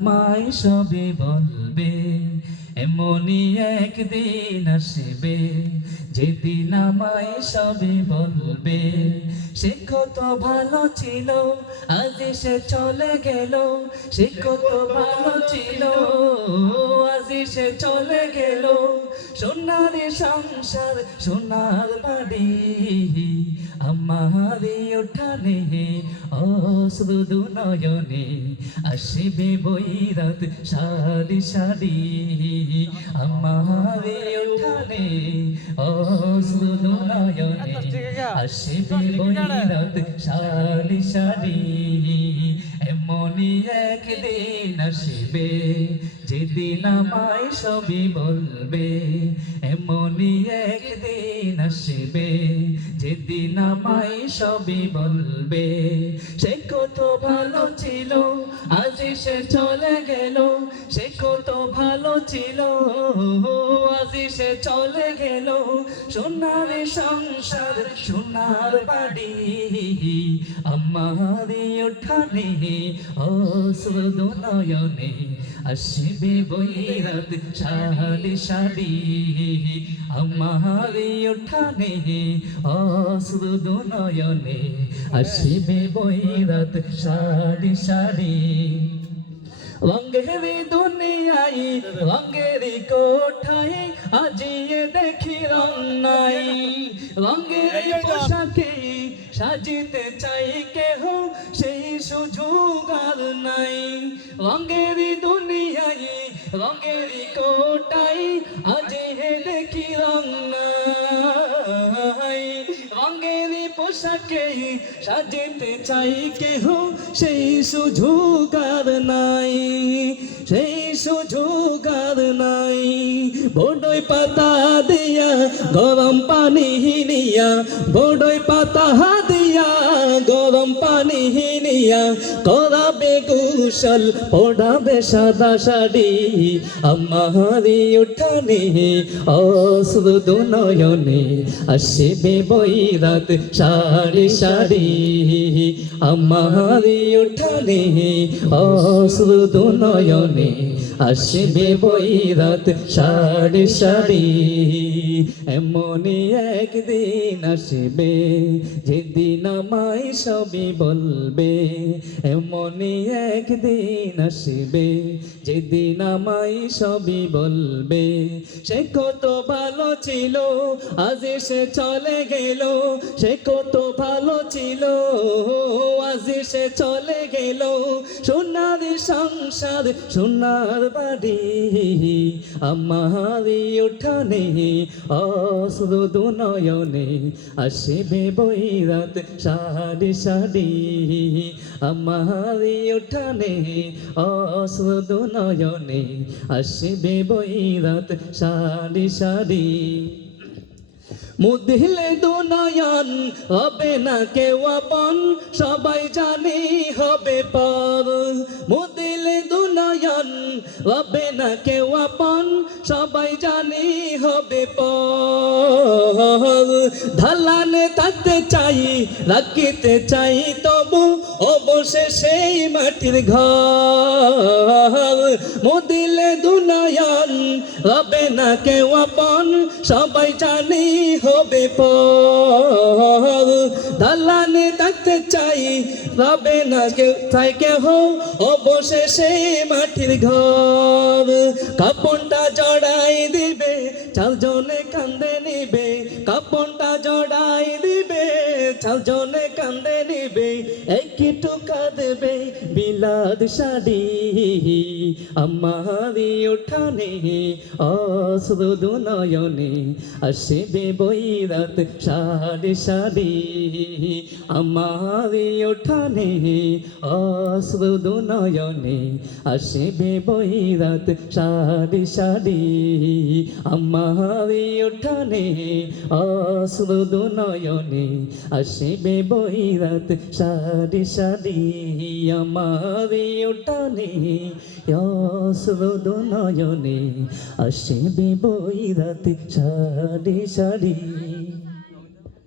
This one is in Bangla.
মাই সবে বলবে, এমনই একদিন আসবে। যেদিন আমায় সবে বলবে, সে কত ভালো ছিল, আজ সে চলে গেল। সে কত ভালো ছিল, আজ সে চলে গেল। সোনার সংসার সোনার বাড়ি। আমার ওঠানে অশ্রুদু নয়নে আসবে বৈরাত সারি সারি। আমার ওঠানে অশ্রুদু নয়নে আসবে বৈরাত সারি সারি। এমনই একদিন আসবে, যেদিন আমায় সবই বলবে। এমনই একদিন আসবে, যেদিন আমায় সবই বলবে। সে কত ভালো ছিল, আজ সে চলে গেল সে কত ভালো ছিল। আজ সে চলে গেল সোনার সংসার, সোনার বাড়ি। আমার ওঠানে অশ্রুদ নয়নে আসবে বৈরাত শাড়ি শাড়ি। আমার ওঠানে অশ্রুদ নয়নে আসবে বৈরাত শাড়ি শাড়ি। রঙের দুনিয়ায় রঙের কোঠায় আজিয়ে দেখি রং নাই রঙের পোশাকে সাজিতে চাই কেহ সেই সুযোগ আর নাই। রঙের দুনিয়ায় রঙের কোটাই আজিয়ে দেখি রং নাই পোশাকে সাজিতে চাই কেহ, সেই সুযোগ নাই, সেই সুযোগ নাই। বড়ই পাতা দিয়া গরম পানি নিয়া, বড়ই পাতা দিয়া গরম পানি নিয়া করাবে গুসল পড়াবে সাদা শাড়ি। আমারি উঠানে অশ্রুদ নয়নে আসবে বৈরাত সারি সারি। আমারি উঠানে অশ্রুদ নয়নে আসবে বৈরাত সারি সারি। এমনই একদিন আসবে, যেদিন আমায় সবই বলবে। এমনই একদিন আসবে, যেদিন আমায় সবই বলবে। সে কত ভালো ছিল, আজ সে চলে গেল। সে কত ভালো ছিল আজ সে চলে গেল, সোনার সংসার, সোনার বাড়ি। আমার উঠানে অশ্রুদ নয়নে আসবে বৈরাত সারি সারি। আমার উঠানে অশ্রুদ নয়নে আসবে বৈরাত সারি সারি। মুদিলে দুনয়ন হবে না কেউ আপন, সবাই জানি হবে পর। মুদিলে দুনয়ন হবে না কেউ আপন, সবাই জানি হবে পর। ঢালানে থাকতে চাই, রাখিতে চাই, তবু অবশেষে সেই মাটির ঘর। মুদিলে দুনয়ন হবে না কেউ আপন, সবাই জানি হবে পর। দালানে থাকতে চাই, রবে না কেউ চাই কেহ। অবশেষে মাটির ঘর। কাপড়টা জড়াই দিবে, চারজনে কান্দে নিবে। কাপড়টা জড়াই দিবে, চারজনে কান্দে নিবে। একটু দেবে বিলাদ শাড়ি আমারি উঠানে অশ্রুদ নয়নে আসবে বৈরাত সারি সারি আমারি উঠানে অশ্রুদ নয়নে আসবে বৈরাত সারি সারি আমারি উঠানে অশ্রুদ নয়নে আসবে বৈরাত সারি সারি আমারি উঠানে অশ্রুদ নয়নে আসবে বৈরাত সারি সারি।